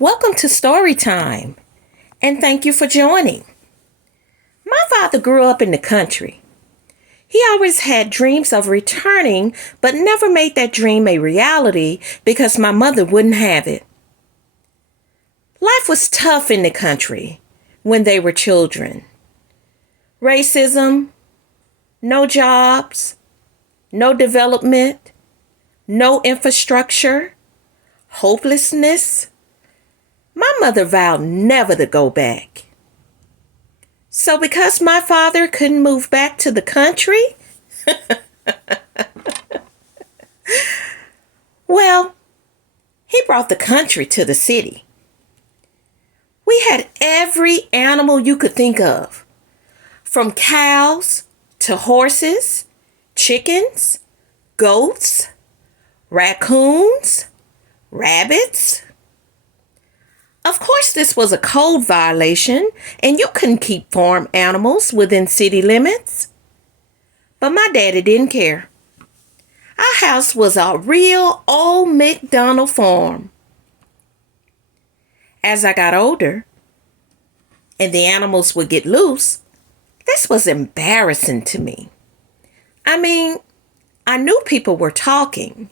Welcome to Story Time, and thank you for joining. My father grew up in the country. He always had dreams of returning, but never made that dream a reality because my mother wouldn't have it. Life was tough in the country when they were children. Racism, no jobs, no development, no infrastructure, hopelessness. My mother vowed never to go back. So because my father couldn't move back to the country, well, he brought the country to the city. We had every animal you could think of, from cows to horses, chickens, goats, raccoons, rabbits. Of course, this was a code violation, and you couldn't keep farm animals within city limits. But my daddy didn't care. Our house was a real old McDonald farm. As I got older, and the animals would get loose, this was embarrassing to me. I mean, I knew people were talking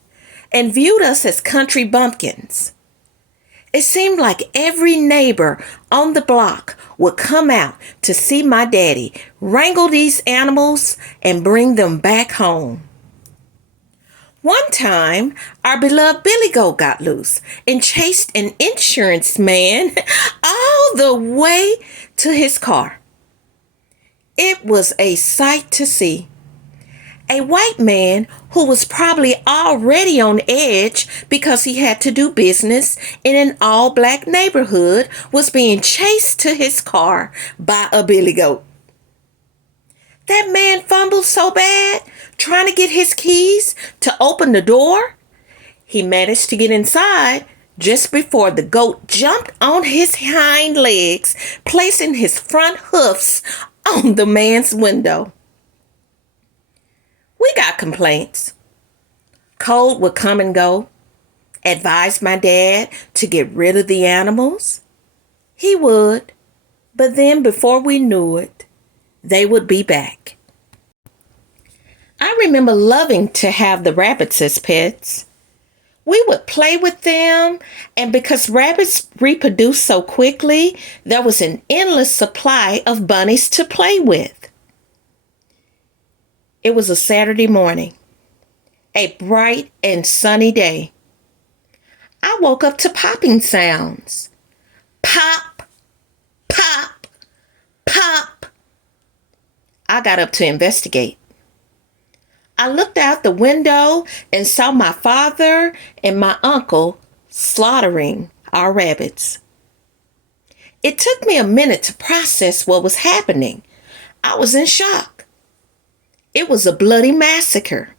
and viewed us as country bumpkins. It seemed like every neighbor on the block would come out to see my daddy wrangle these animals and bring them back home. One time, our beloved Billy Goat got loose and chased an insurance man all the way to his car. It was a sight to see. A white man who was probably already on edge because he had to do business in an all-black neighborhood was being chased to his car by a billy goat. That man fumbled so bad trying to get his keys to open the door. He managed to get inside just before the goat jumped on his hind legs, placing his front hoofs on the man's window. We got complaints. Code would come and go, advise my dad to get rid of the animals. He would, but then before we knew it, they would be back. I remember loving to have the rabbits as pets. We would play with them, and because rabbits reproduce so quickly, there was an endless supply of bunnies to play with. It was a Saturday morning, a bright and sunny day. I woke up to popping sounds. Pop, pop, pop. I got up to investigate. I looked out the window and saw my father and my uncle slaughtering our rabbits. It took me a minute to process what was happening. I was in shock. It was a bloody massacre.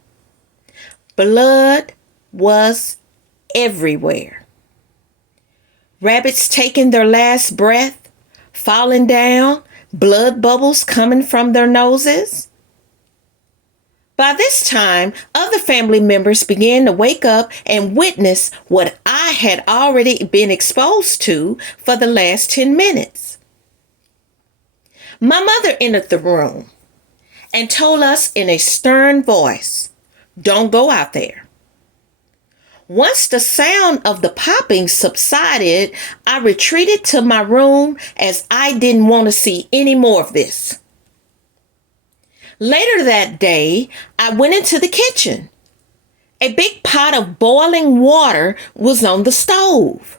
Blood was everywhere. Rabbits taking their last breath, falling down, blood bubbles coming from their noses. By this time, other family members began to wake up and witness what I had already been exposed to for the last 10 minutes. My mother entered the room and told us in a stern voice, "Don't go out there." Once the sound of the popping subsided, I retreated to my room as I didn't want to see any more of this. Later that day, I went into the kitchen. A big pot of boiling water was on the stove.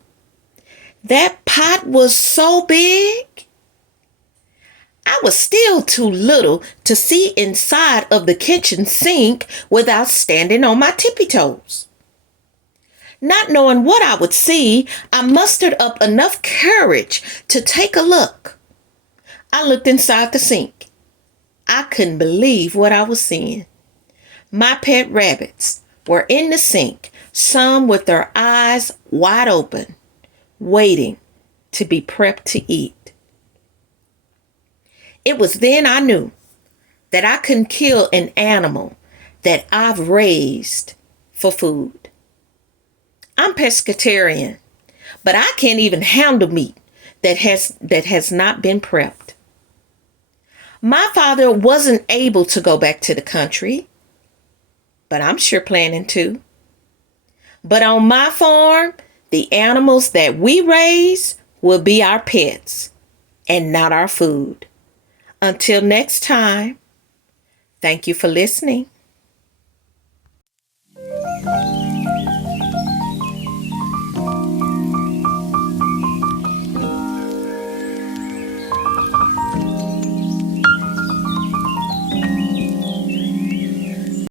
That pot was so big, I was still too little to see inside of the kitchen sink without standing on my tippy toes. Not knowing what I would see, I mustered up enough courage to take a look. I looked inside the sink. I couldn't believe what I was seeing. My pet rabbits were in the sink, some with their eyes wide open, waiting to be prepped to eat. It was then I knew that I couldn't kill an animal that I've raised for food. I'm pescatarian, But I can't even handle meat that has not been prepped. My father wasn't able to go back to the country, but I'm sure planning to. But on my farm, the animals that we raise will be our pets and not our food. Until next time, thank you for listening.